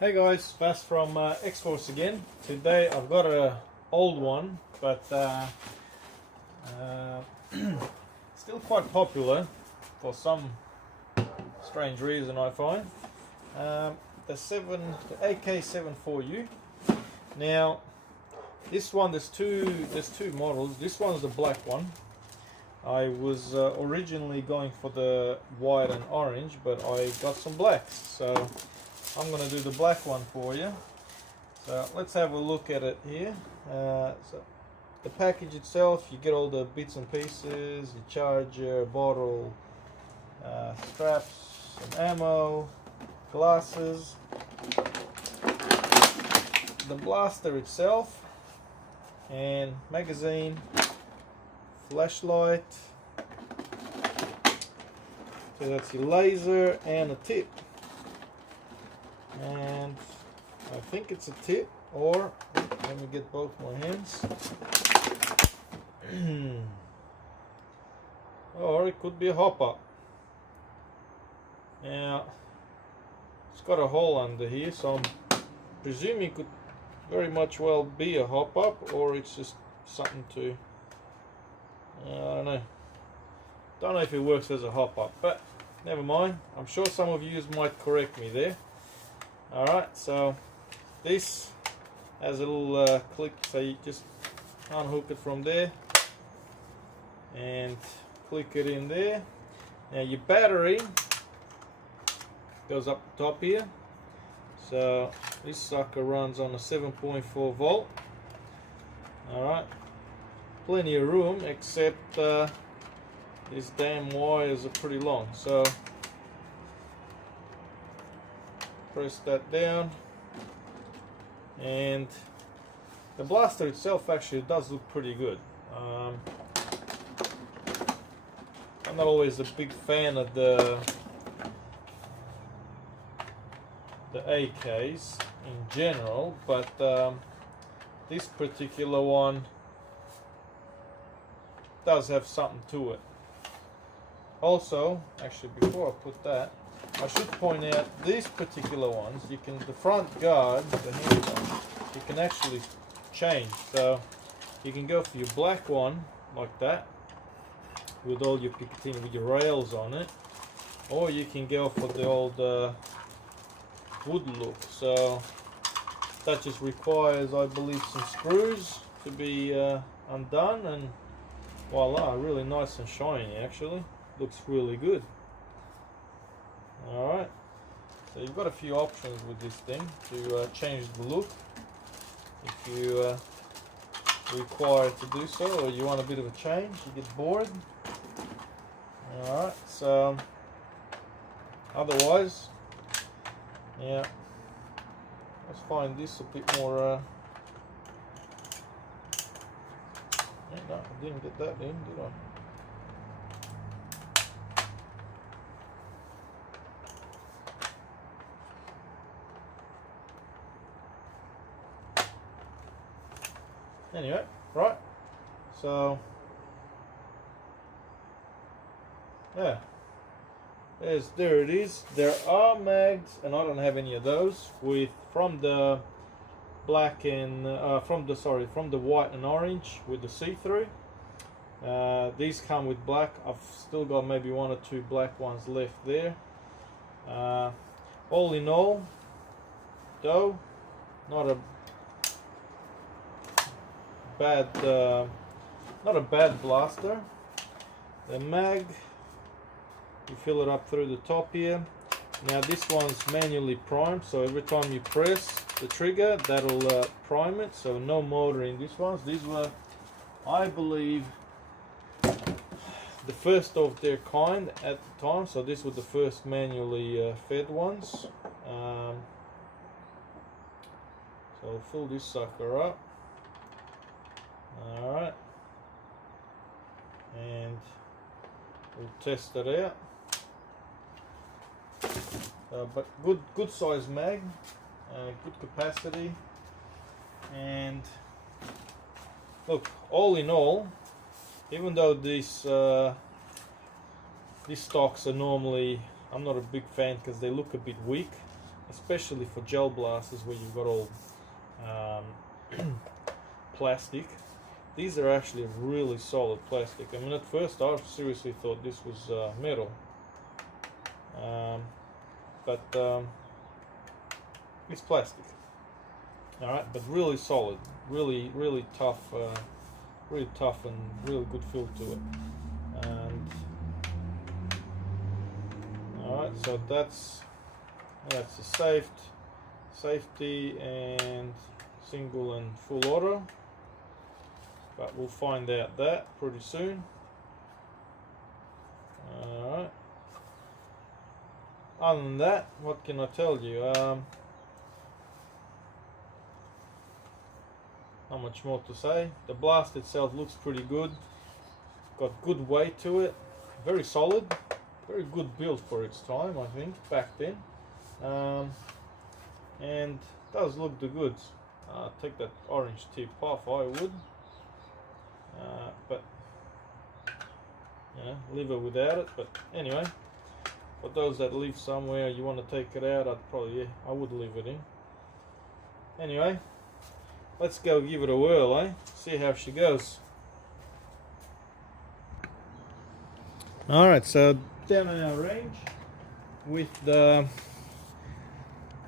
Hey guys, Vas from X-Force again. Today I've got a old one, but still quite popular for some strange reason I find. The AK74U. Now this one, there's two models. This one's the black one. I was originally going for the white and orange, but I got some blacks, so I'm going to do the black one for you. So let's have a look at it here. So the package itself, you get all the bits and pieces, your charger, bottle, straps, some ammo, glasses, the blaster itself, and magazine, flashlight. So that's your laser and a tip. And I think it's a tip, or let me get both my hands. Or it could be a hop-up. Now it's got a hole under here, so I'm presuming it could very much well be a hop-up, or it's just something to I don't know if it works as a hop-up, but never mind. I'm sure some of you might correct me there. Alright, so this has a little click, so you just unhook it from there and click it in there. Now your battery goes up the top here, so this sucker runs on a 7.4 volt. Alright, plenty of room, except these damn wires are pretty long, so press that down, and the blaster itself actually does look pretty good. I'm not always a big fan of the AKs in general, but this particular one does have something to it. Also, actually, before I put that, I should point out these particular ones, you can, the front guard, the handle, you can actually change. So you can go for your black one like that, with all your Picatinny, with your rails on it, or you can go for the old wood look. So that just requires, I believe, some screws to be undone, and voila, really nice and shiny. Actually, looks really good. Alright, so you've got a few options with this thing to change the look if you require to do so, or you want a bit of a change, you get bored. Alright, so otherwise, yeah, let's find this a bit more no, I didn't get that in, did I? Anyway, right, so yeah, there it is. There are mags, and I don't have any of those, with from the black and from the white and orange with the see-through. These come with black. I've still got maybe one or two black ones left there. All in all, though, not a bad blaster. The mag, you fill it up through the top here. Now this one's manually primed, so every time you press the trigger, that'll prime it. So no motor in these ones. These were, I believe, the first of their kind at the time. So these were the first manually fed ones. So I'll fill this sucker up. Alright, and we'll test it out. But good size mag, good capacity, and look, all in all, even though these stocks are normally, I'm not a big fan because they look a bit weak. especially for gel blasters where you've got all plastic. These are actually really solid plastic. I mean, at first I seriously thought this was metal, but it's plastic. All right, but really solid, really tough, really tough, and really good feel to it. And all right, so that's a safety and single and full auto. But we'll find out that pretty soon. All right. Other than that, what can I tell you? Not much more to say. The blast itself looks pretty good. Got good weight to it. Very solid. Very good build for its time, I think, back then. And does look the goods. Take that orange tip off, I would. But live it without it. But anyway, for those that live somewhere you want to take it out, I would leave it in. Anyway, let's go give it a whirl, see how she goes. Alright, so down in our range with the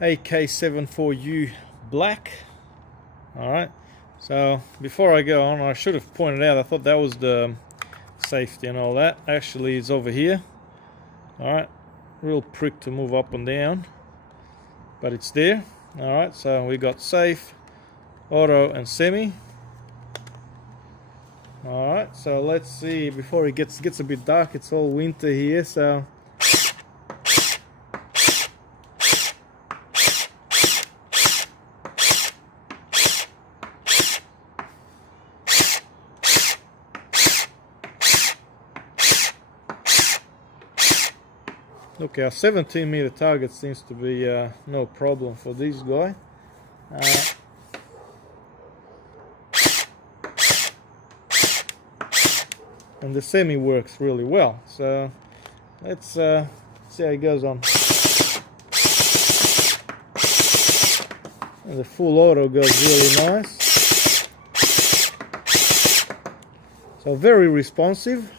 AK-74U Black. Alright, so before I go on, I should have pointed out, I thought that was the safety and all that. Actually, it's over here. Alright, real prick to move up and down, but it's there. Alright, so we got safe, auto and semi. Alright, so let's see, before it gets a bit dark, it's all winter here, so look, our 17-meter target seems to be no problem for this guy. And the semi works really well, so let's see how it goes on. And the full auto goes really nice, so very responsive.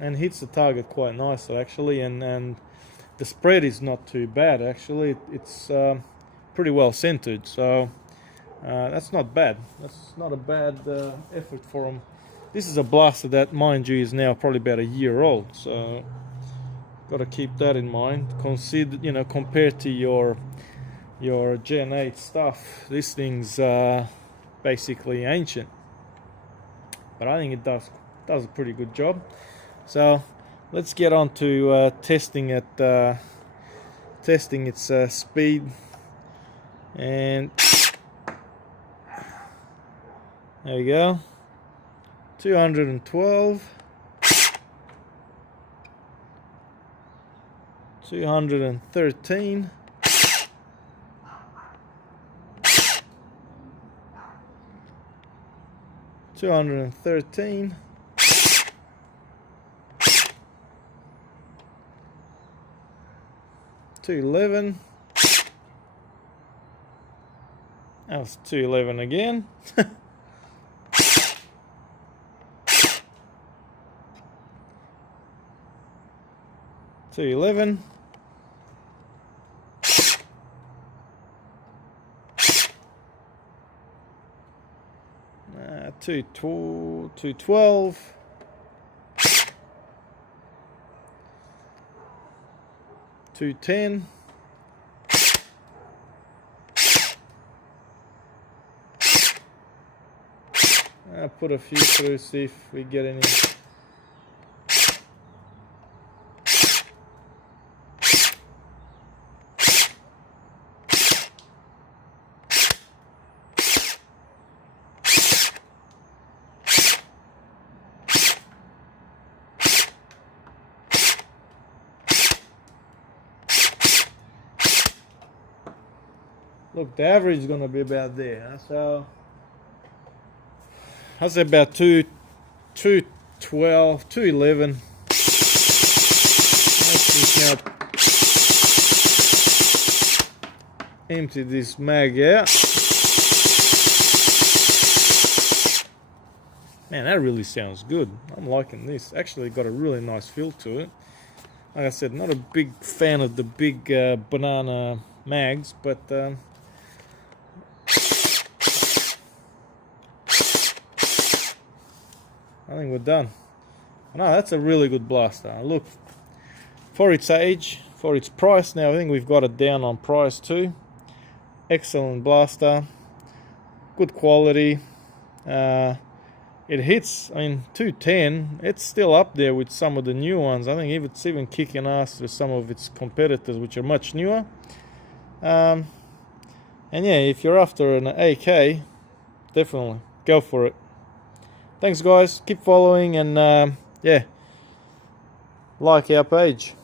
And hits the target quite nicely actually, and the spread is not too bad actually. It's pretty well centered, so that's not bad. That's not a bad effort for him. This is a blaster that, mind you, is now probably about a year old, so got to keep that in mind. Consider, compared to your Gen 8 stuff, this thing's basically ancient, but I think it does a pretty good job. So let's get on to testing its speed, and there you go, 212, 213, 213, 211. That was 211 again. 211. 212. 210. I'll put a few through, see if we get any. Look, the average is going to be about there, huh? So How's that about 212, 211? Let's just now empty this mag out. Man, that really sounds good. I'm liking this. Actually got a really nice feel to it. Like I said, not a big fan of the big banana mags, but I think we're done. No, that's a really good blaster. Look, for its age, for its price, now I think we've got it down on price too. Excellent blaster, good quality. It hits, I mean, 210. It's still up there with some of the new ones. I think it's even kicking ass with some of its competitors, which are much newer. And yeah, if you're after an AK, definitely go for it. Thanks, guys. Keep following and yeah, like our page.